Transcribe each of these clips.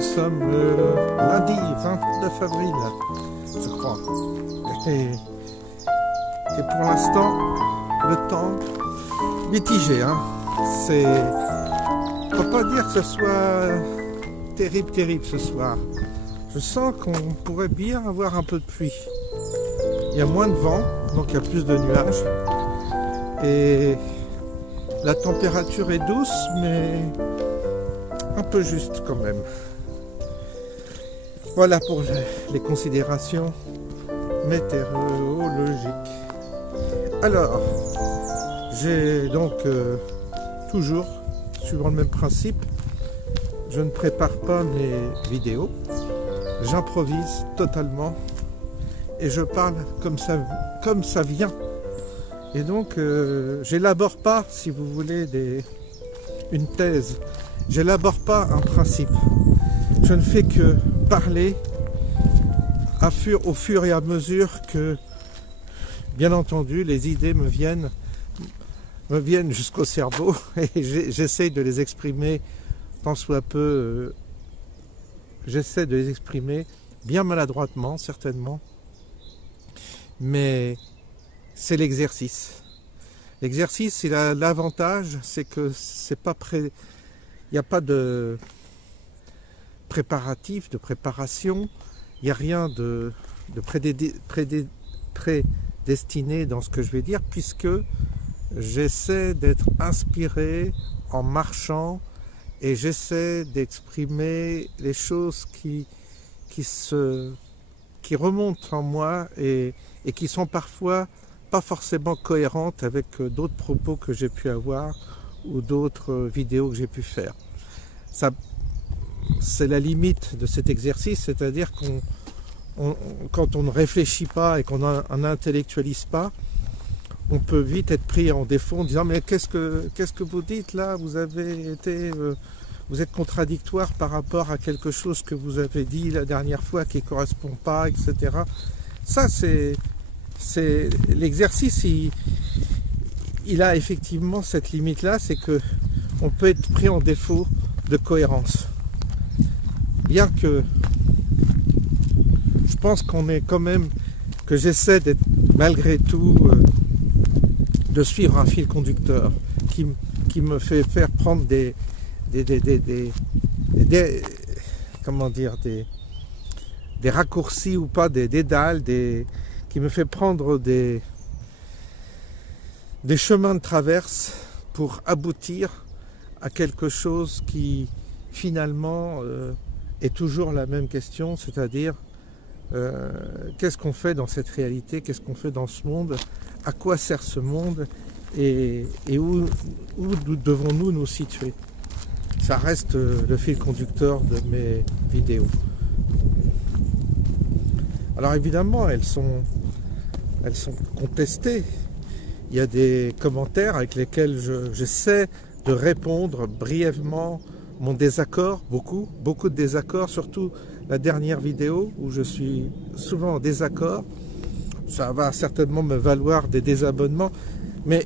nous sommes lundi 29 avril, je crois. Et pour l'instant, le temps mitigé. C'est, on ne peut pas dire que ce soit terrible ce soir. Je sens qu'on pourrait bien avoir un peu de pluie. Il y a moins de vent, donc il y a plus de nuages. Et la température est douce, mais un peu juste quand même. Voilà pour les considérations météorologiques. Alors, j'ai donc toujours, suivant le même principe, je ne prépare pas mes vidéos, j'improvise totalement et je parle comme ça vient. Et donc, j'élabore pas, si vous voulez, une thèse. J'élabore pas un principe. Je ne fais que parler au fur et à mesure que, bien entendu, les idées me viennent jusqu'au cerveau et j'essaie de les exprimer tant soit peu. J'essaie de les exprimer bien maladroitement, certainement. Mais c'est l'exercice. L'exercice, il a l'avantage, c'est que c'est pas il n'y a pas de préparatif, de préparation, il n'y a rien de prédestiné dans ce que je vais dire, puisque j'essaie d'être inspiré en marchant et j'essaie d'exprimer les choses qui remontent en moi et qui sont parfois pas forcément cohérentes avec d'autres propos que j'ai pu avoir ou d'autres vidéos que j'ai pu faire. Ça, c'est la limite de cet exercice, c'est-à-dire quand on ne réfléchit pas et qu'on n'intellectualise pas, on peut vite être pris en défaut en disant mais qu'est-ce que vous dites là, vous êtes contradictoire par rapport à quelque chose que vous avez dit la dernière fois qui ne correspond pas, etc. Ça c'est l'exercice, il a effectivement cette limite-là, c'est que on peut être pris en défaut de cohérence. Bien que je pense qu'on est quand même, que j'essaie d'être malgré tout, de suivre un fil conducteur qui me fait faire prendre des raccourcis ou pas, des dédales, qui me fait prendre des chemins de traverse pour aboutir à quelque chose qui finalement est toujours la même question, c'est-à-dire qu'est-ce qu'on fait dans cette réalité, qu'est-ce qu'on fait dans ce monde, à quoi sert ce monde et où devons-nous nous situer. Ça reste le fil conducteur de mes vidéos. Alors évidemment, elles sont contestées. Il y a des commentaires avec lesquels j'essaie de répondre brièvement mon désaccord, beaucoup de désaccords, surtout la dernière vidéo où je suis souvent en désaccord. Ça va certainement me valoir des désabonnements, mais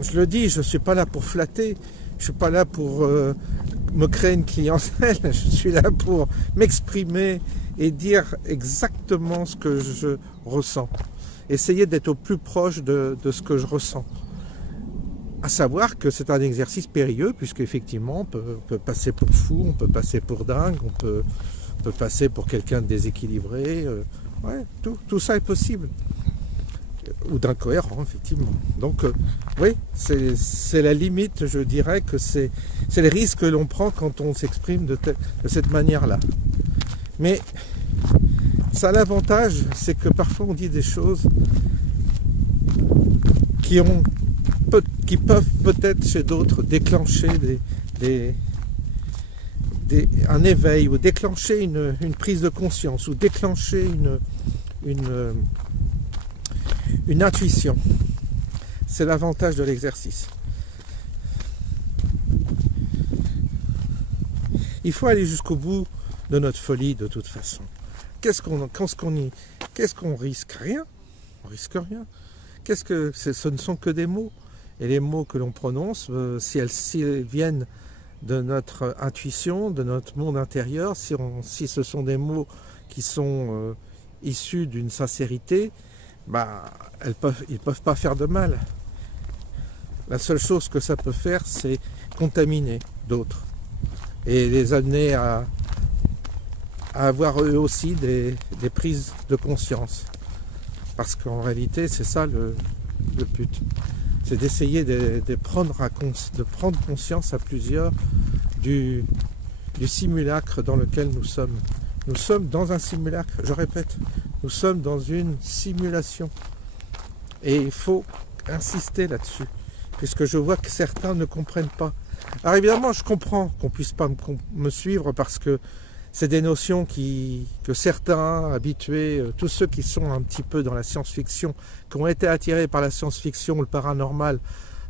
je le dis, je ne suis pas là pour flatter, je ne suis pas là pour me créer une clientèle, je suis là pour m'exprimer et dire exactement ce que je ressens. Essayer d'être au plus proche de ce que je ressens. À savoir que c'est un exercice périlleux, puisque effectivement on peut passer pour fou, on peut passer pour dingue, on peut passer pour quelqu'un de déséquilibré. Ouais, tout ça est possible. Ou d'incohérent, effectivement. Donc, oui, c'est la limite, je dirais que c'est les risques que l'on prend quand on s'exprime de cette manière-là. Mais ça a l'avantage, c'est que parfois on dit des choses qui peuvent peut-être chez d'autres déclencher un éveil ou déclencher une prise de conscience ou déclencher une intuition. C'est l'avantage de l'exercice. Il faut aller jusqu'au bout de notre folie de toute façon. Qu'est-ce qu'on risque? Rien. On risque rien. Ce ne sont que des mots. Et les mots que l'on prononce, si elles viennent de notre intuition, de notre monde intérieur, si ce sont des mots qui sont issus d'une sincérité, bah, ils peuvent pas faire de mal. La seule chose que ça peut faire, c'est contaminer d'autres et les amener à avoir eux aussi des prises de conscience. Parce qu'en réalité, c'est ça le but. C'est d'essayer de prendre conscience à plusieurs du simulacre dans lequel nous sommes. Nous sommes dans un simulacre, je répète, nous sommes dans une simulation. Et il faut insister là-dessus, puisque je vois que certains ne comprennent pas. Alors évidemment, je comprends qu'on ne puisse pas me suivre parce que c'est des notions que certains habitués, tous ceux qui sont un petit peu dans la science-fiction, qui ont été attirés par la science-fiction, le paranormal,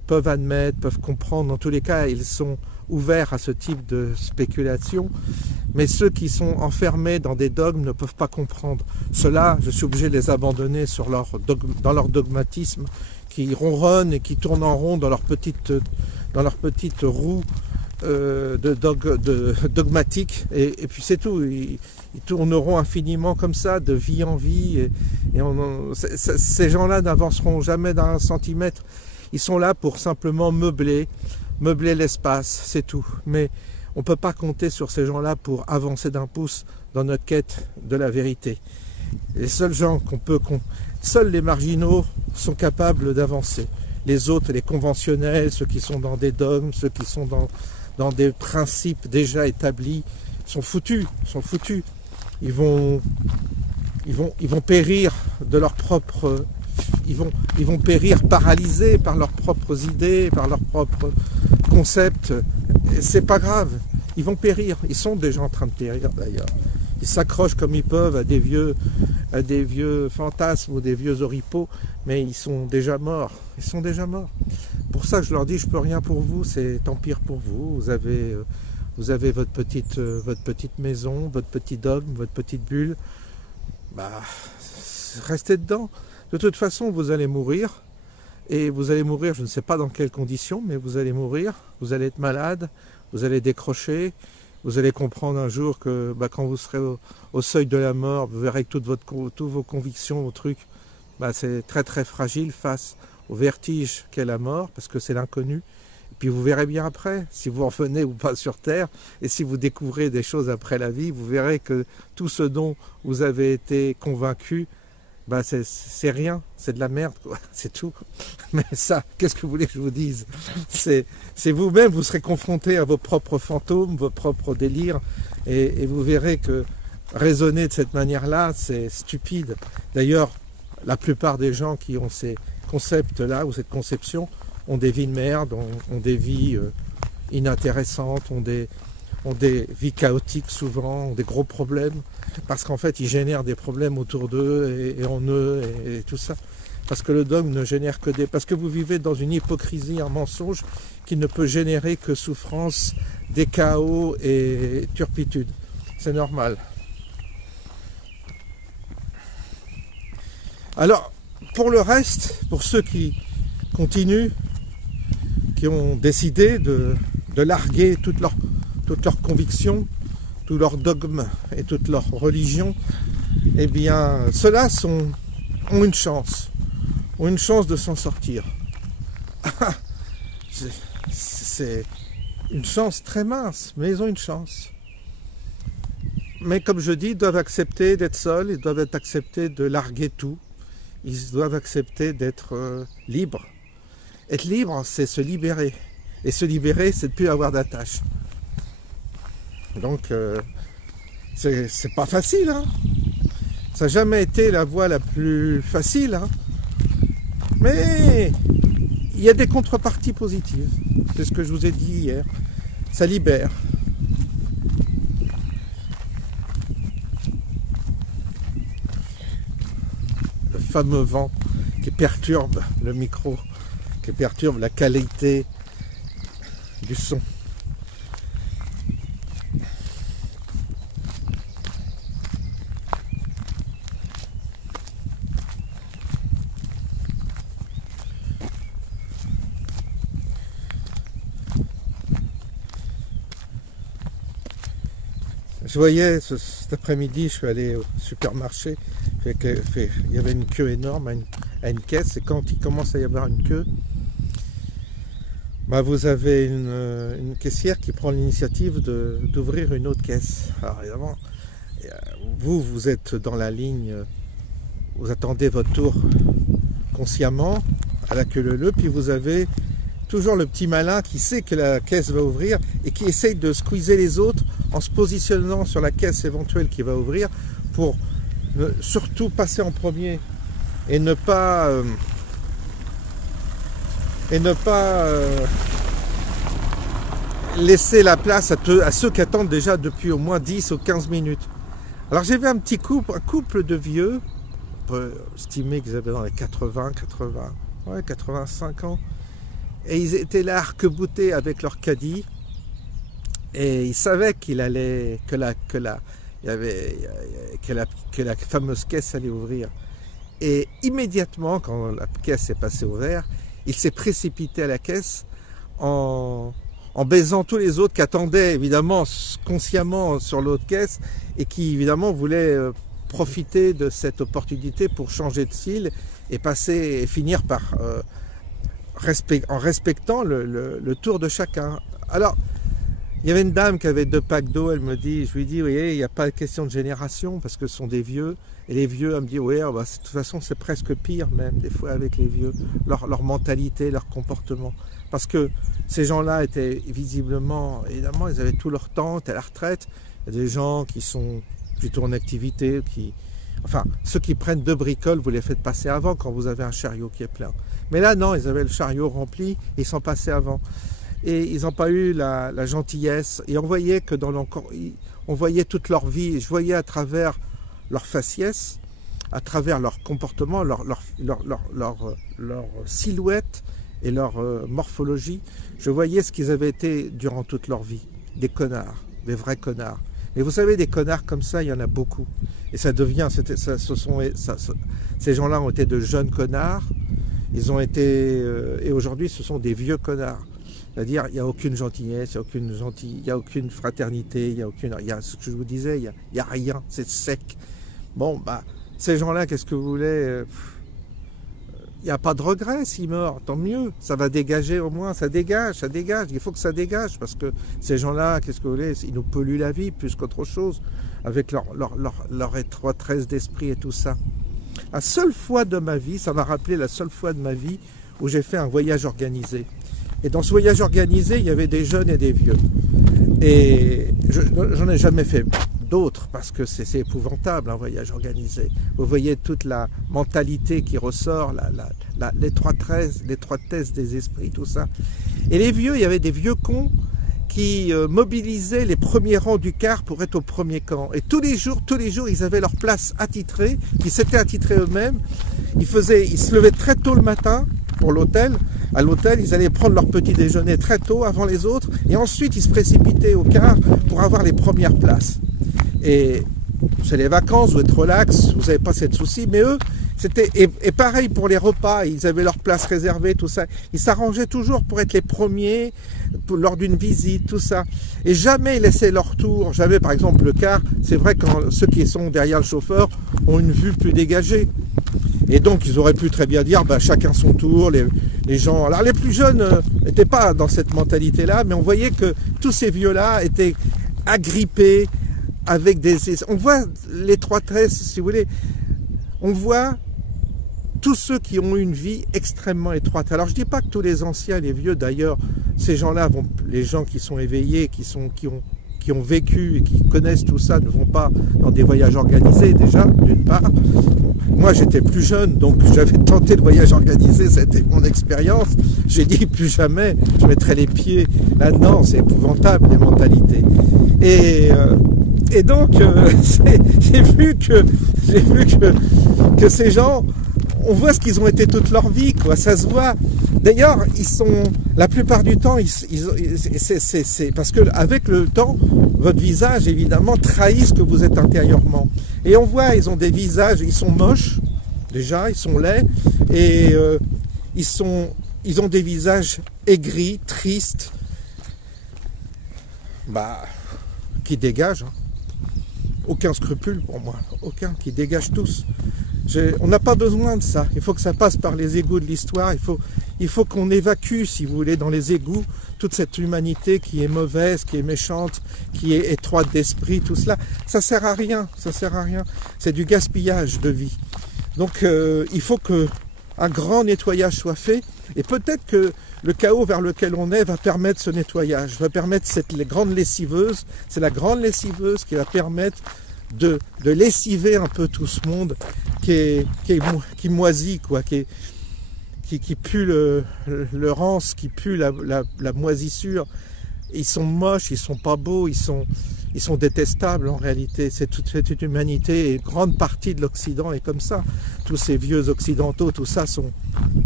peuvent admettre, peuvent comprendre. Dans tous les cas, ils sont ouverts à ce type de spéculation. Mais ceux qui sont enfermés dans des dogmes ne peuvent pas comprendre. Ceux-là, je suis obligé de les abandonner dans leur dogmatisme, qui ronronnent et qui tournent en rond dans leur petite roue dogmatique, et puis c'est tout. Ils tourneront infiniment comme ça, de vie en vie, ces gens-là n'avanceront jamais d'un centimètre. Ils sont là pour simplement meubler l'espace, c'est tout. Mais on ne peut pas compter sur ces gens-là pour avancer d'un pouce dans notre quête de la vérité. Les seuls gens seuls les marginaux sont capables d'avancer. Les autres, les conventionnels, ceux qui sont dans des dogmes, ceux qui sont dans des principes déjà établis, sont foutus. Ils vont périr de leur propre... Ils vont périr paralysés par leurs propres idées, par leurs propres concepts. C'est pas grave. Ils vont périr. Ils sont déjà en train de périr d'ailleurs. Ils s'accrochent comme ils peuvent à des vieux fantasmes ou des vieux oripeaux, mais ils sont déjà morts. Ils sont déjà morts. Pour ça que je leur dis, je peux rien pour vous, c'est tant pire pour vous. Vous avez votre petite maison, votre petit dogme, votre petite bulle. Bah, restez dedans. De toute façon, vous allez mourir. Et vous allez mourir, je ne sais pas dans quelles conditions, mais vous allez mourir. Vous allez être malade, vous allez décrocher. Vous allez comprendre un jour que quand vous serez au seuil de la mort, vous verrez que toutes vos convictions, vos trucs, c'est très très fragile face au vertige qu'est la mort, parce que c'est l'inconnu. Et puis vous verrez bien après, si vous revenez ou pas sur Terre, et si vous découvrez des choses après la vie, vous verrez que tout ce dont vous avez été convaincu, c'est rien, c'est de la merde, quoi. C'est tout. Mais ça, qu'est-ce que vous voulez que je vous dise? C'est vous-même, vous serez confronté à vos propres fantômes, vos propres délires, et vous verrez que raisonner de cette manière-là, c'est stupide. D'ailleurs, la plupart des gens qui ont ces concepts-là, ou cette conception, ont des vies de merde, ont des vies inintéressantes, ont des vies chaotiques souvent, ont des gros problèmes, parce qu'en fait ils génèrent des problèmes autour d'eux et en eux et tout ça. Parce que le dogme ne génère que parce que vous vivez dans une hypocrisie, un mensonge qui ne peut générer que souffrance, des chaos et turpitude. C'est normal. Alors, pour le reste, pour ceux qui continuent, qui ont décidé de larguer toutes leurs convictions, tous leurs dogmes et toute leur religion, eh bien, ceux-là ont une chance de s'en sortir. C'est une chance très mince, mais ils ont une chance. Mais comme je dis, ils doivent accepter d'être seuls, ils doivent accepter de larguer tout, ils doivent accepter d'être libres. Être libre, c'est se libérer. Et se libérer, c'est de ne plus avoir d'attache. Donc, c'est pas facile, hein. Ça n'a jamais été la voie la plus facile, hein. Mais il y a des contreparties positives. C'est ce que je vous ai dit hier. Ça libère. Le fameux vent qui perturbe le micro, qui perturbe la qualité du son. Je voyais cet après-midi, je suis allé au supermarché, il y avait une queue énorme à une caisse, et quand il commence à y avoir une queue, bah vous avez une caissière qui prend l'initiative d'ouvrir une autre caisse. Alors évidemment, vous êtes dans la ligne, vous attendez votre tour consciemment, à la queue leu-leu, puis vous avez toujours le petit malin qui sait que la caisse va ouvrir et qui essaye de squeezer les autres en se positionnant sur la caisse éventuelle qui va ouvrir pour surtout passer en premier et ne pas laisser la place à ceux qui attendent déjà depuis au moins 10 ou 15 minutes. Alors j'ai vu un couple de vieux, on peut estimer qu'ils avaient dans les 85 ans, et ils étaient là arc-boutés avec leur caddie, et ils savaient que la fameuse caisse allait ouvrir. Et immédiatement, quand la caisse est passée au vert, il s'est précipité à la caisse en baisant tous les autres qui attendaient évidemment consciemment sur l'autre caisse et qui évidemment voulaient profiter de cette opportunité pour changer de style et passer et finir par en respectant le tour de chacun. Alors, il y avait une dame qui avait 2 packs d'eau, je lui dis, oui, il n'y a pas de question de génération, parce que ce sont des vieux, et les vieux, elle me dit, oui, bah, de toute façon, c'est presque pire même, des fois, avec les vieux, leur mentalité, leur comportement. Parce que ces gens-là étaient visiblement, évidemment, ils avaient tout leur temps, à la retraite. Il y a des gens qui sont plutôt en activité, enfin, ceux qui prennent 2 bricoles, vous les faites passer avant quand vous avez un chariot qui est plein. Mais là, non, ils avaient le chariot rempli, ils sont passés avant. Et ils n'ont pas eu la gentillesse. Et on voyait que on voyait toute leur vie. Et je voyais à travers leur faciès, à travers leur comportement, leur silhouette et leur morphologie, je voyais ce qu'ils avaient été durant toute leur vie. Des connards, des vrais connards. Mais vous savez, des connards comme ça, il y en a beaucoup. Et ça devient, ces gens-là ont été de jeunes connards. Ils ont été, et aujourd'hui, ce sont des vieux connards. C'est-à-dire, il n'y a aucune gentillesse, il n'y a aucune fraternité, il y a ce que je vous disais, il n'y a rien, c'est sec. Bon, bah, ces gens-là, qu'est-ce que vous voulez? Il n'y a pas de regret s'ils meurent, tant mieux. Ça va dégager au moins, ça dégage. Il faut que ça dégage, parce que ces gens-là, qu'est-ce que vous voulez? Ils nous polluent la vie plus qu'autre chose, avec leur étroitesse d'esprit et tout ça. La seule fois de ma vie, ça m'a rappelé la seule fois de ma vie où j'ai fait un voyage organisé. Et dans ce voyage organisé, il y avait des jeunes et des vieux. Et j'en ai jamais fait d'autres, parce que c'est épouvantable un voyage organisé. Vous voyez toute la mentalité qui ressort, l'étroitesse des esprits, tout ça. Et les vieux, il y avait des vieux cons qui mobilisaient les premiers rangs du car pour être au premier camp. Et tous les jours, ils avaient leur place attitrée, qui s'étaient attitrés eux-mêmes. Ils se levaient très tôt le matin pour l'hôtel. À l'hôtel, ils allaient prendre leur petit déjeuner très tôt avant les autres, et ensuite ils se précipitaient au car pour avoir les premières places. Et c'est les vacances, vous êtes relax, vous n'avez pas cette souci, mais eux, et pareil pour les repas, ils avaient leur place réservée, tout ça. Ils s'arrangeaient toujours pour être les premiers lors d'une visite, tout ça. Et jamais ils laissaient leur tour, jamais, par exemple, le car, c'est vrai quand ceux qui sont derrière le chauffeur ont une vue plus dégagée. Et donc, ils auraient pu très bien dire, bah, chacun son tour, les gens... Alors, les plus jeunes n'étaient pas dans cette mentalité-là, mais on voyait que tous ces vieux-là étaient agrippés avec des... On voit l'étroitesse, si vous voulez. On voit tous ceux qui ont eu une vie extrêmement étroite. Alors, je dis pas que tous les anciens, les vieux, d'ailleurs, ces gens-là, les gens qui sont éveillés, qui ont vécu et qui connaissent tout ça, ne vont pas dans des voyages organisés, déjà, d'une part. Moi, j'étais plus jeune, donc j'avais tenté le voyage organisé, c'était mon expérience. J'ai dit, plus jamais, je mettrai les pieds là-dedans, c'est épouvantable, les mentalités. Et donc, j'ai vu que ces gens, on voit ce qu'ils ont été toute leur vie, quoi, ça se voit. D'ailleurs, la plupart du temps, c'est parce que avec le temps, votre visage, évidemment, trahit ce que vous êtes intérieurement. Et on voit, ils ont des visages, ils sont moches, déjà, ils sont laids, et ils ont des visages aigris, tristes, bah, qui dégagent, hein. aucun scrupule pour moi, aucun, qui dégagent tous. On n'a pas besoin de ça, il faut que ça passe par les égouts de l'histoire, il faut qu'on évacue, si vous voulez, dans les égouts, toute cette humanité qui est mauvaise, qui est méchante, qui est étroite d'esprit, tout cela. Ça sert à rien, ça sert à rien. C'est du gaspillage de vie. Donc il faut que un grand nettoyage soit fait, et peut-être que le chaos vers lequel on est va permettre ce nettoyage, va permettre cette grande lessiveuse, c'est la grande lessiveuse qui va permettre de lessiver un peu tout ce monde qui moisit, quoi, qui pue le rance, qui pue la moisissure. Ils sont moches, ils sont pas beaux, ils sont détestables en réalité. C'est toute cette humanité, et grande partie de l'Occident est comme ça. Tous ces vieux occidentaux, tout ça, sont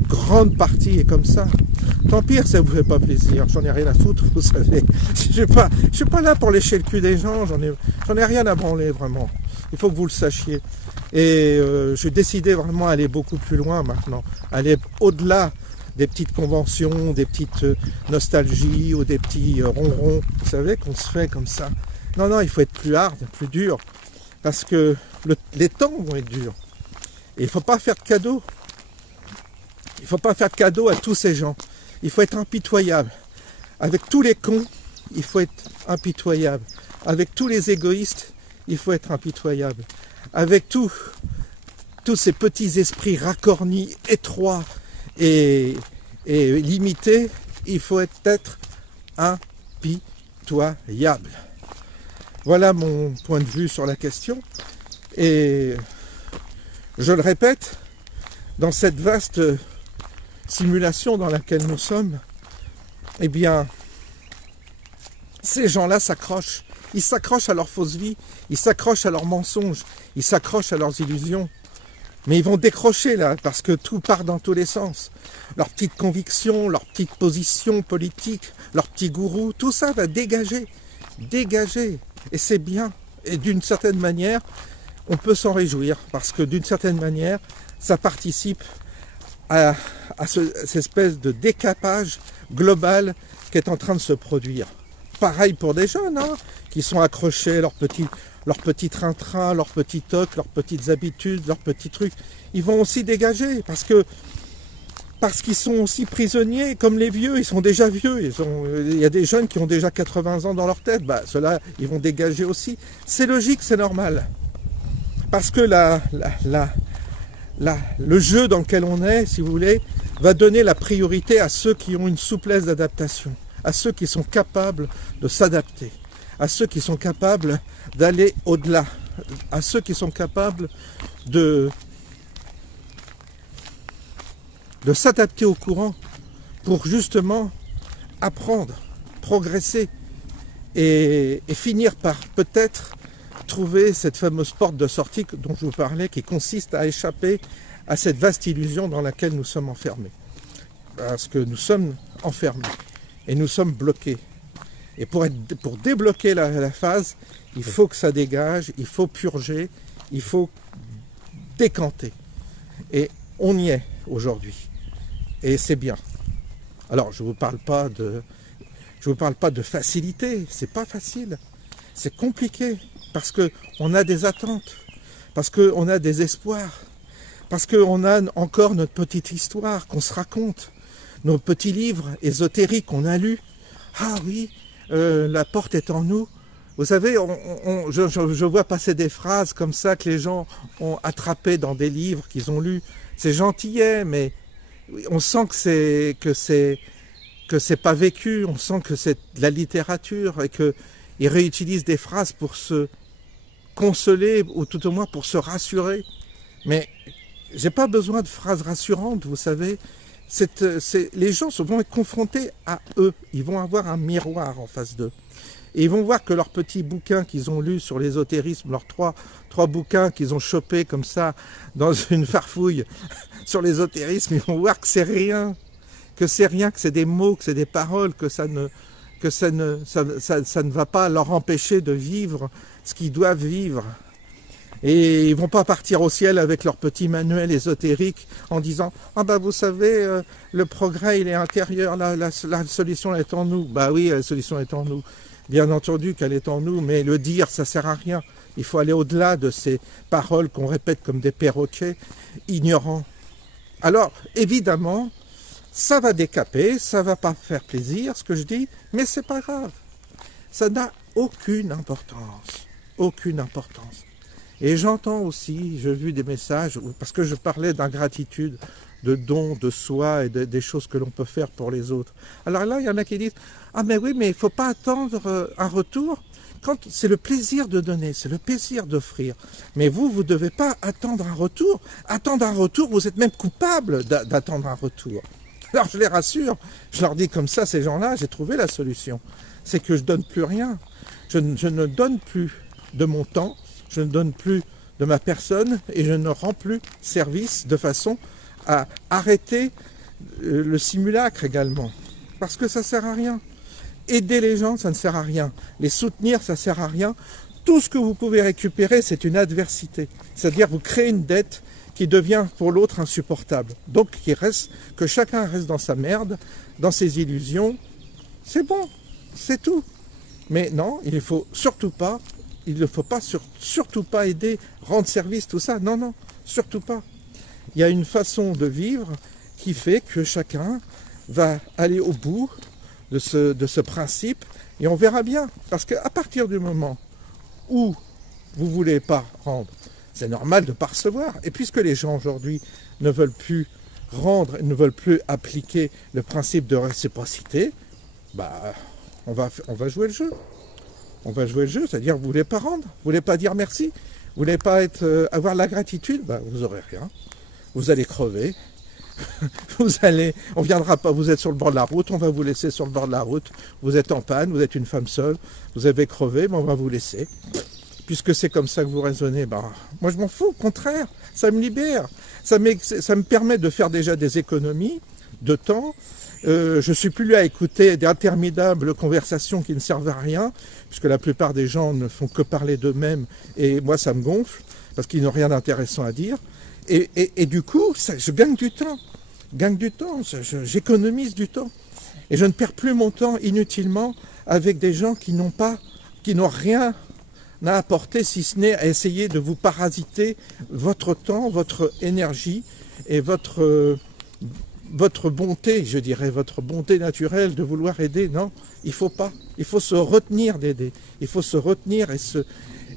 grande partie est comme ça. Tant pire, ça vous fait pas plaisir. J'en ai rien à foutre, vous savez. Je suis pas là pour lécher le cul des gens. J'en ai rien à branler vraiment. Il faut que vous le sachiez. Et j'ai décidé vraiment d'aller beaucoup plus loin maintenant, aller au-delà des petites conventions, des petites nostalgies ou des petits ronrons, vous savez, qu'on se fait comme ça. Non, non, il faut être plus hard, plus dur, parce que les temps vont être durs. Et il ne faut pas faire de cadeaux. Il ne faut pas faire de cadeaux à tous ces gens. Il faut être impitoyable. Avec tous les cons, il faut être impitoyable. Avec tous les égoïstes, il faut être impitoyable. Avec tous ces petits esprits racornis, étroits, et limité, il faut être impitoyable. Voilà mon point de vue sur la question. Et je le répète, dans cette vaste simulation dans laquelle nous sommes, eh bien, ces gens-là s'accrochent. Ils s'accrochent à leur fausse vie, ils s'accrochent à leurs mensonges, ils s'accrochent à leurs illusions. Mais ils vont décrocher là, parce que tout part dans tous les sens. Leurs petites convictions, leurs petites positions politiques, leurs petits gourous, tout ça va dégager. Dégager. Et c'est bien. Et d'une certaine manière, on peut s'en réjouir, parce que d'une certaine manière, ça participe à cette espèce de décapage global qui est en train de se produire. Pareil pour des jeunes, hein, qui sont accrochés à leurs petits train-train, leurs petits tocs, leurs petites habitudes, leurs petits trucs. Ils vont aussi dégager, parce qu'ils sont aussi prisonniers, comme les vieux, ils sont déjà vieux. Il y a des jeunes qui ont déjà 80 ans dans leur tête, ceux-là, ils vont dégager aussi. C'est logique, c'est normal. Parce que le jeu dans lequel on est, si vous voulez, va donner la priorité à ceux qui ont une souplesse d'adaptation, à ceux qui sont capables de s'adapter, à ceux qui sont capables d'aller au-delà, à ceux qui sont capables de s'adapter au courant pour justement apprendre, progresser et finir par peut-être trouver cette fameuse porte de sortie dont je vous parlais, qui consiste à échapper à cette vaste illusion dans laquelle nous sommes enfermés. Parce que nous sommes enfermés et nous sommes bloqués. Et pour débloquer la phase, il faut que ça dégage, il faut purger, il faut décanter. Et on y est aujourd'hui. Et c'est bien. Alors, je ne vous parle pas de facilité, c'est pas facile. C'est compliqué, parce qu'on a des attentes, parce qu'on a des espoirs, parce qu'on a encore notre petite histoire qu'on se raconte, nos petits livres ésotériques qu'on a lus. Ah oui, la porte est en nous. Vous savez, je vois passer des phrases comme ça que les gens ont attrapées dans des livres qu'ils ont lus. C'est gentillet, mais on sent que c'est pas vécu, on sent que c'est de la littérature et qu'ils réutilisent des phrases pour se consoler ou tout au moins pour se rassurer. Mais j'ai pas besoin de phrases rassurantes, vous savez. Les gens vont être confrontés à eux. Ils vont avoir un miroir en face d'eux. Et ils vont voir que leurs petits bouquins qu'ils ont lus sur l'ésotérisme, leurs trois bouquins qu'ils ont chopés comme ça dans une farfouille sur l'ésotérisme, ils vont voir que c'est rien, que c'est des mots, que c'est des paroles, que ça ne va pas leur empêcher de vivre ce qu'ils doivent vivre. Et ils vont pas partir au ciel avec leur petit manuel ésotérique en disant « Ah vous savez, le progrès il est intérieur, la solution est en nous. » Bah oui, la solution est en nous. bien entendu qu'elle est en nous, mais le dire, ça sert à rien. Il faut aller au-delà de ces paroles qu'on répète comme des perroquets ignorants. Alors, évidemment, ça va décaper, ça va pas faire plaisir, ce que je dis, mais c'est pas grave. Ça n'a aucune importance. Aucune importance. Et j'entends aussi, j'ai vu des messages, parce que je parlais d'ingratitude, de dons de soi et des choses que l'on peut faire pour les autres. Alors là, il y en a qui disent « Ah mais oui, mais il ne faut pas attendre un retour. Quand c'est le plaisir de donner, c'est le plaisir d'offrir. Mais vous ne devez pas attendre un retour. Attendre un retour, vous êtes même coupable d'attendre un retour. » Alors je les rassure, je leur dis comme ça, ces gens-là, j'ai trouvé la solution. C'est que je ne donne plus rien. Je ne donne plus de mon temps, je ne donne plus de ma personne et je ne rends plus service de façon à arrêter le simulacre également. Parce que ça ne sert à rien. Aider les gens, ça ne sert à rien. Les soutenir, ça ne sert à rien. Tout ce que vous pouvez récupérer, c'est une adversité. C'est-à-dire vous créez une dette qui devient pour l'autre insupportable. Donc que chacun reste dans sa merde, dans ses illusions. C'est bon, c'est tout. Mais non, il ne faut surtout pas, surtout pas aider, rendre service, tout ça. Non, non, surtout pas. Il y a une façon de vivre qui fait que chacun va aller au bout de ce principe et on verra bien. Parce qu'à partir du moment où vous ne voulez pas rendre, c'est normal de ne pas recevoir. Et puisque les gens aujourd'hui ne veulent plus rendre, ne veulent plus appliquer le principe de réciprocité, bah, on va jouer le jeu. On va jouer le jeu, c'est-à-dire vous ne voulez pas rendre, vous ne voulez pas dire merci, vous ne voulez pas avoir la gratitude, bah, vous n'aurez rien. Vous allez crever, on viendra pas, vous êtes sur le bord de la route, on va vous laisser sur le bord de la route, vous êtes en panne, vous êtes une femme seule, vous avez crevé, mais on va vous laisser. Puisque c'est comme ça que vous raisonnez, bah, moi je m'en fous, au contraire, ça me libère, ça me permet de faire déjà des économies de temps. Je ne suis plus là à écouter d'interminables conversations qui ne servent à rien, puisque la plupart des gens ne font que parler d'eux-mêmes, et moi ça me gonfle, parce qu'ils n'ont rien d'intéressant à dire. Et du coup, je gagne du temps, j'économise du temps. Et je ne perds plus mon temps inutilement avec des gens qui n'ont rien à apporter, si ce n'est à essayer de vous parasiter votre temps, votre énergie et votre bonté, je dirais, votre bonté naturelle de vouloir aider. Non, il ne faut pas. Il faut se retenir d'aider. Il faut se retenir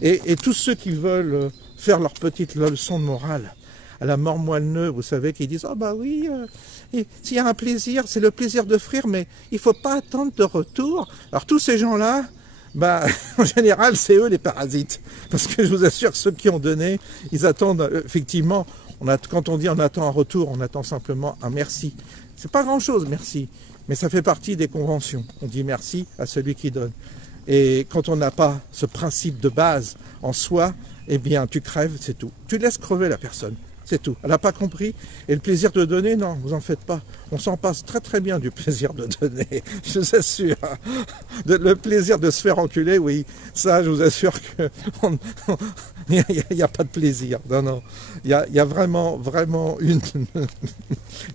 et tous ceux qui veulent faire leur petite leçon de morale à la mort moelle-neu, vous savez, qui disent « Ah bah oui, s'il y a un plaisir, c'est le plaisir d'offrir, mais il ne faut pas attendre de retour. » Alors tous ces gens-là, bah, en général, c'est eux les parasites. Parce que je vous assure que ceux qui ont donné, ils attendent, effectivement, quand on dit on attend un retour, on attend simplement un merci. C'est pas grand-chose, merci, mais ça fait partie des conventions. On dit merci à celui qui donne. Et quand on n'a pas ce principe de base en soi, eh bien, tu crèves, c'est tout. Tu laisses crever la personne. C'est tout. Elle n'a pas compris. Et le plaisir de donner, non, vous en faites pas. On s'en passe très très bien du plaisir de donner. Je vous assure. Le plaisir de se faire enculer, oui. Ça, je vous assure que il n'y a pas de plaisir. Non, non. Il y a vraiment ils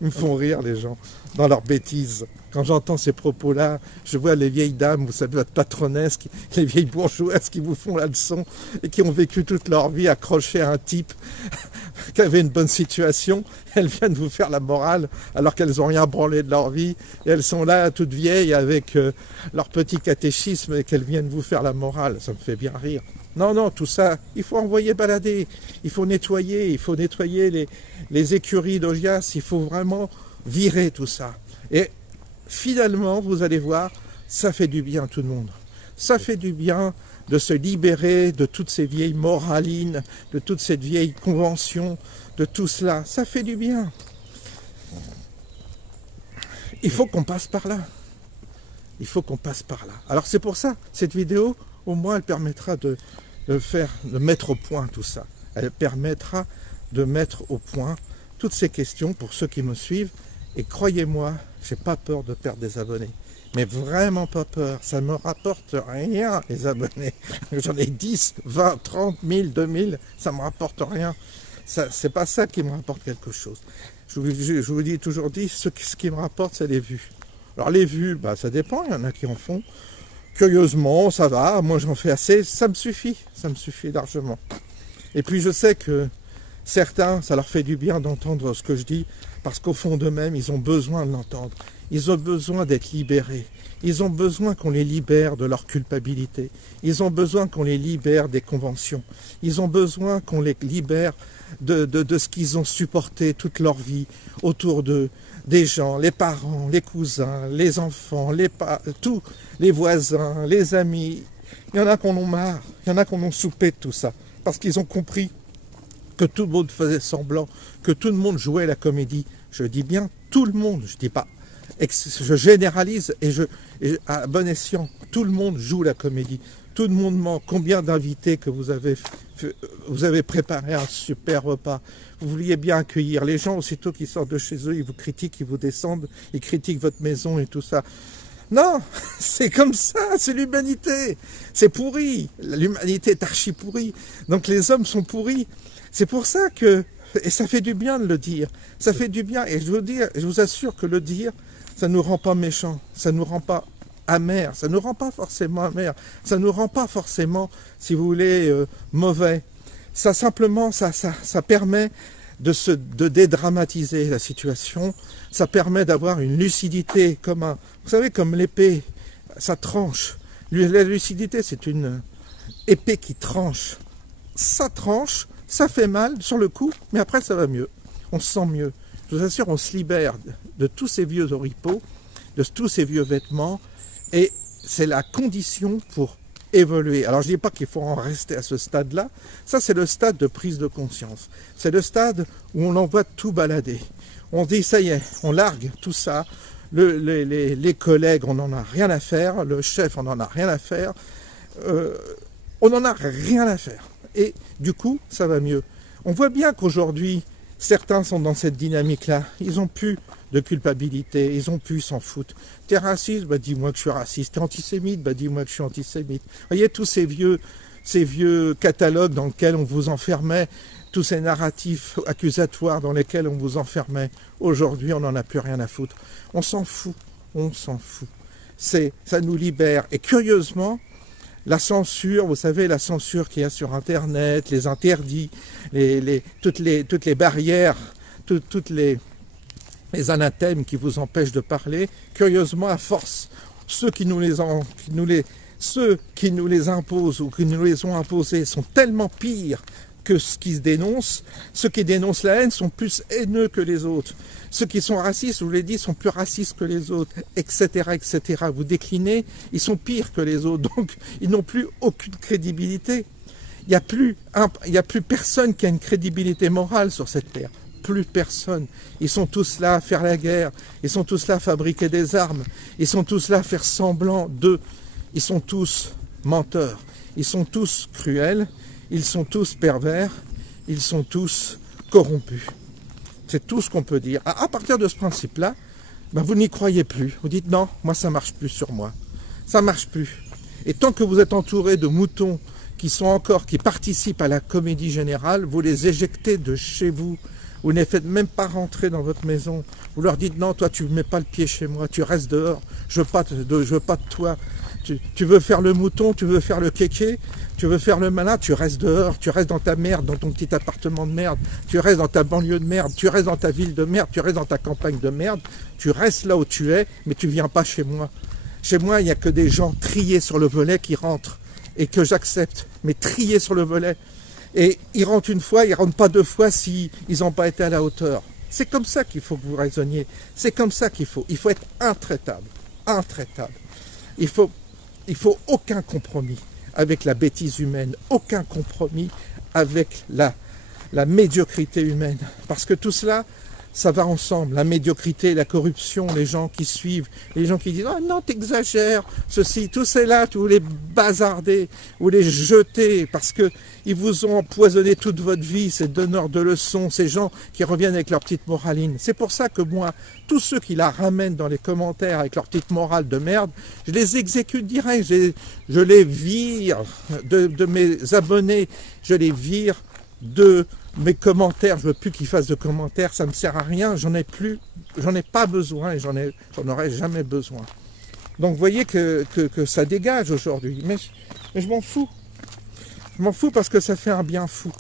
me font rire, les gens, dans leurs bêtises. Quand j'entends ces propos-là, je vois les vieilles dames, vous savez, votre patronesse, les vieilles bourgeoises qui vous font la leçon et qui ont vécu toute leur vie accrochées à un type qui avait une bonne situation. Elles viennent vous faire la morale alors qu'elles n'ont rien branlé de leur vie. Et elles sont là, toutes vieilles, avec leur petit catéchisme et qu'elles viennent vous faire la morale. Ça me fait bien rire. Non, non, tout ça, il faut envoyer balader. Il faut nettoyer les écuries d'Augias. Il faut vraiment virer tout ça. Et finalement, vous allez voir, ça fait du bien à tout le monde. Ça fait du bien de se libérer de toutes ces vieilles moralines, de toutes ces vieilles conventions, de tout cela. Ça fait du bien. Il faut qu'on passe par là. Il faut qu'on passe par là. Alors c'est pour ça, cette vidéo, au moins, elle permettra de mettre au point tout ça. Elle permettra de mettre au point toutes ces questions pour ceux qui me suivent. Et croyez-moi, j'ai pas peur de perdre des abonnés. Mais vraiment pas peur. Ça me rapporte rien, les abonnés. J'en ai 10, 20, 30 000, 2000. Ça me rapporte rien. C'est pas ça qui me rapporte quelque chose. Je vous dis toujours ce qui me rapporte, c'est les vues. Alors les vues, bah, ça dépend. Il y en a qui en font curieusement, ça va, moi j'en fais assez, ça me suffit largement. Et puis je sais que certains, ça leur fait du bien d'entendre ce que je dis, parce qu'au fond d'eux-mêmes, ils ont besoin de l'entendre. Ils ont besoin d'être libérés. Ils ont besoin qu'on les libère de leur culpabilité. Ils ont besoin qu'on les libère des conventions. Ils ont besoin qu'on les libère de ce qu'ils ont supporté toute leur vie autour d'eux, des gens, les parents, les cousins, les enfants, tous les voisins, les amis. Il y en a qui en ont marre, il y en a qui en ont soupé de tout ça, parce qu'ils ont compris que tout le monde faisait semblant, que tout le monde jouait la comédie. Je dis bien tout le monde, je dis pas. Je généralise et à bon escient, tout le monde joue la comédie. Tout le monde ment. Combien d'invités que vous avez préparé un super repas. Vous vouliez bien accueillir les gens, aussitôt qu'ils sortent de chez eux, ils vous critiquent, ils vous descendent, ils critiquent votre maison et tout ça. Non, c'est comme ça, c'est l'humanité. C'est pourri. L'humanité est archi pourrie. Donc les hommes sont pourris. C'est pour ça que, et ça fait du bien de le dire, ça fait du bien, et je vous assure que le dire, ça ne nous rend pas méchants, ça ne nous rend pas amers, ça ne nous rend pas forcément amers, ça ne nous rend pas forcément, si vous voulez, mauvais. Ça simplement, ça permet de dédramatiser la situation, ça permet d'avoir une lucidité vous savez, comme l'épée, ça tranche. La lucidité, c'est une épée qui tranche. Ça tranche, ça fait mal sur le coup, mais après ça va mieux. On se sent mieux. Je vous assure, on se libère de tous ces vieux oripeaux, de tous ces vieux vêtements, et c'est la condition pour évoluer. Alors je ne dis pas qu'il faut en rester à ce stade-là, ça c'est le stade de prise de conscience. C'est le stade où on envoie tout balader. On dit ça y est, on largue tout ça, les collègues on n'en a rien à faire, le chef on n'en a rien à faire, on n'en a rien à faire. Et du coup, ça va mieux. On voit bien qu'aujourd'hui, certains sont dans cette dynamique-là. Ils n'ont plus de culpabilité, ils ont pu s'en foutre. T'es raciste, bah dis-moi que je suis raciste. T'es antisémite, bah dis-moi que je suis antisémite. Vous voyez tous ces vieux catalogues dans lesquels on vous enfermait, tous ces narratifs accusatoires dans lesquels on vous enfermait. Aujourd'hui, on n'en a plus rien à foutre. On s'en fout, on s'en fout. Ça nous libère. Et curieusement, la censure, vous savez, la censure qu'il y a sur Internet, les interdits, toutes les barrières, toutes les anathèmes qui vous empêchent de parler, curieusement, à force, ceux qui nous les imposent ou qui nous les ont imposés sont tellement pires que ce qui se dénonce. Ceux qui dénoncent la haine sont plus haineux que les autres. Ceux qui sont racistes, je vous l'ai dit, sont plus racistes que les autres, etc., etc. Vous déclinez, ils sont pires que les autres, donc ils n'ont plus aucune crédibilité. Il n'y a plus personne qui a une crédibilité morale sur cette terre. Plus personne. Ils sont tous là à faire la guerre, ils sont tous là à fabriquer des armes, ils sont tous là à faire semblant d'eux. Ils sont tous menteurs, ils sont tous cruels, ils sont tous pervers, ils sont tous corrompus. C'est tout ce qu'on peut dire. À partir de ce principe-là, ben vous n'y croyez plus. Vous dites non, moi ça marche plus sur moi. Ça marche plus. Et tant que vous êtes entouré de moutons qui participent à la comédie générale, vous les éjectez de chez vous. Vous ne les faites même pas rentrer dans votre maison. Vous leur dites non, toi tu ne mets pas le pied chez moi, tu restes dehors, je veux pas de toi. Tu veux faire le mouton, tu veux faire le kéké, tu veux faire le malin, tu restes dehors, tu restes dans ta merde, dans ton petit appartement de merde, tu restes dans ta banlieue de merde, tu restes dans ta ville de merde, tu restes dans ta campagne de merde, tu restes là où tu es, mais tu viens pas chez moi. Chez moi, il n'y a que des gens triés sur le volet qui rentrent et que j'accepte, mais triés sur le volet. Et ils rentrent une fois, ils rentrent pas deux fois s'ils n'ont pas été à la hauteur. C'est comme ça qu'il faut que vous raisonniez. C'est comme ça qu'il faut. Il faut être intraitable. Intraitable. Il faut aucun compromis avec la bêtise humaine, aucun compromis avec la médiocrité humaine. Parce que tout cela, ça va ensemble. La médiocrité, la corruption, les gens qui suivent, les gens qui disent « Ah non, t'exagères !» Ceci, tout cela, vous les bazardez, vous les jetez parce qu'ils vous ont empoisonné toute votre vie, ces donneurs de leçons, ces gens qui reviennent avec leur petite moraline. C'est pour ça que moi, tous ceux qui la ramènent dans les commentaires avec leur petite morale de merde, je les exécute direct, je les vire de mes abonnés, je les vire de mes commentaires, je veux plus qu'ils fassent de commentaires, ça me sert à rien, j'en ai pas besoin et j'en aurai jamais besoin. Donc vous voyez que ça dégage aujourd'hui. Mais je m'en fous. Je m'en fous parce que ça fait un bien fou.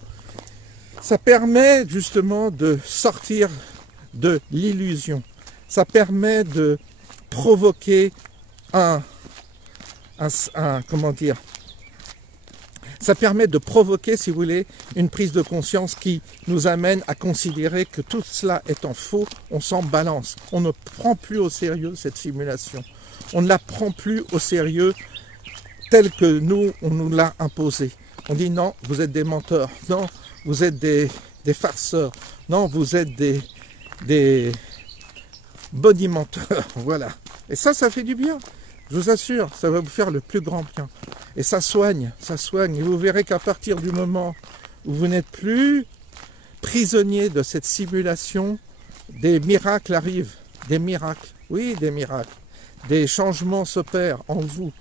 Ça permet justement de sortir de l'illusion. Ça permet de provoquer comment dire, ça permet de provoquer, si vous voulez, une prise de conscience qui nous amène à considérer que tout cela étant faux, on s'en balance. On ne prend plus au sérieux cette simulation. On ne la prend plus au sérieux telle que nous, on nous l'a imposée. On dit non, vous êtes des menteurs, non, vous êtes des farceurs, non, vous êtes des bonimenteurs, voilà. Et ça fait du bien. Je vous assure, ça va vous faire le plus grand bien. Et ça soigne, ça soigne. Et vous verrez qu'à partir du moment où vous n'êtes plus prisonnier de cette simulation, des miracles arrivent. Des miracles, oui, des miracles. Des changements s'opèrent en vous.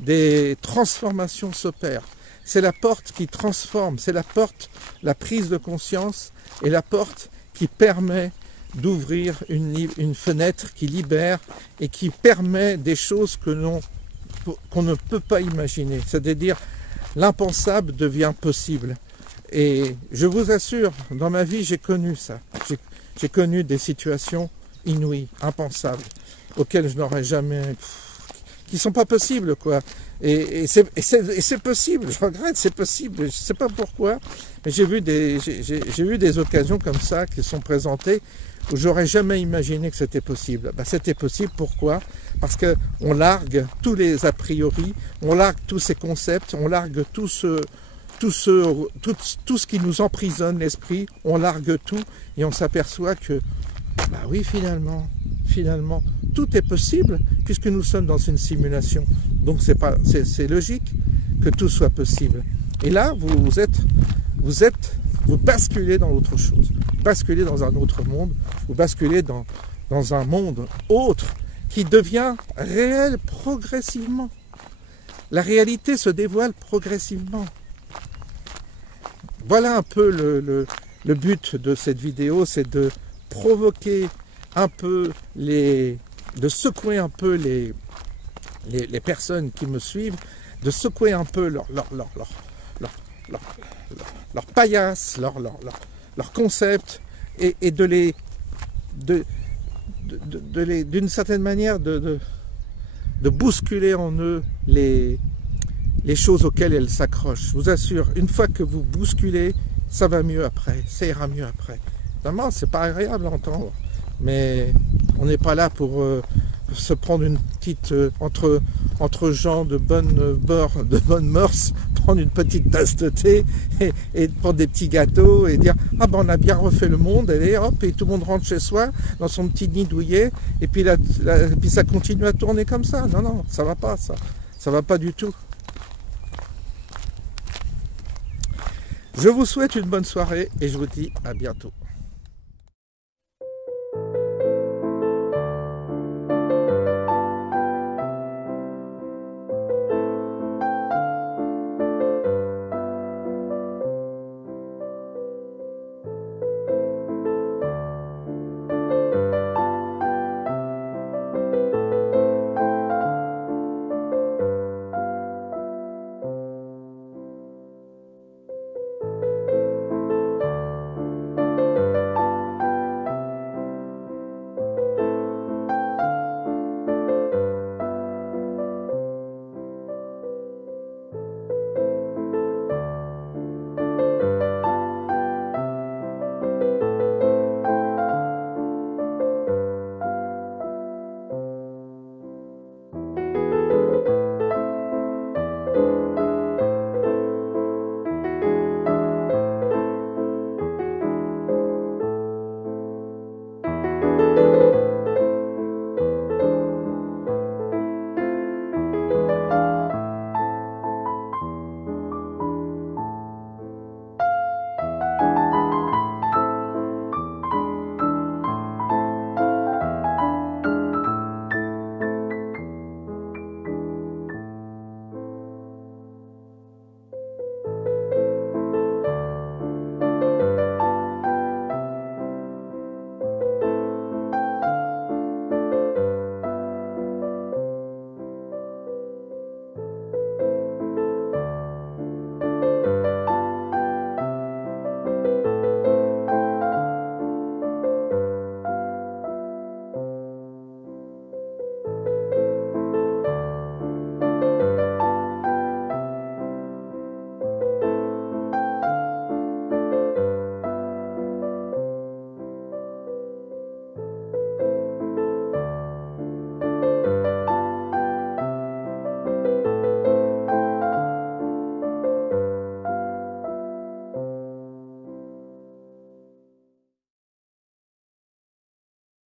Des transformations s'opèrent. C'est la porte qui transforme, c'est la porte, la prise de conscience et la porte qui permet d'ouvrir une fenêtre qui libère et qui permet des choses qu'on ne peut pas imaginer. C'est-à-dire, l'impensable devient possible. Et je vous assure, dans ma vie, j'ai connu ça. J'ai connu des situations inouïes, impensables, auxquelles je n'aurais jamais... qui sont pas possibles, quoi. Et c'est possible, je regrette, c'est possible, je sais pas pourquoi, mais j'ai eu des occasions comme ça qui sont présentées où j'aurais jamais imaginé que c'était possible. Ben, c'était possible, pourquoi? Parce que on largue tous les a priori, on largue tous ces concepts, on largue tout ce qui nous emprisonne l'esprit, on largue tout et on s'aperçoit que, bah oui, finalement, tout est possible puisque nous sommes dans une simulation. Donc c'est logique que tout soit possible. Et là, vous basculez dans autre chose. Vous basculez dans un autre monde. Vous basculez dans un monde autre qui devient réel progressivement. La réalité se dévoile progressivement. Voilà un peu le but de cette vidéo, c'est de provoquer un peu de secouer un peu les personnes qui me suivent, de secouer un peu leur paillasse, leur concept, et d'une certaine manière de bousculer en eux les choses auxquelles elles s'accrochent. Je vous assure, une fois que vous bousculez, ça va mieux après, ça ira mieux après. Vraiment, c'est pas agréable à entendre, mais on n'est pas là pour se prendre une petite entre gens de bonnes mœurs, prendre une petite tasse de thé et prendre des petits gâteaux et dire ah ben on a bien refait le monde, allez hop, et tout le monde rentre chez soi dans son petit nid douillet et puis puis ça continue à tourner comme ça. Non, ça va pas, ça va pas du tout. Je vous souhaite une bonne soirée et je vous dis à bientôt.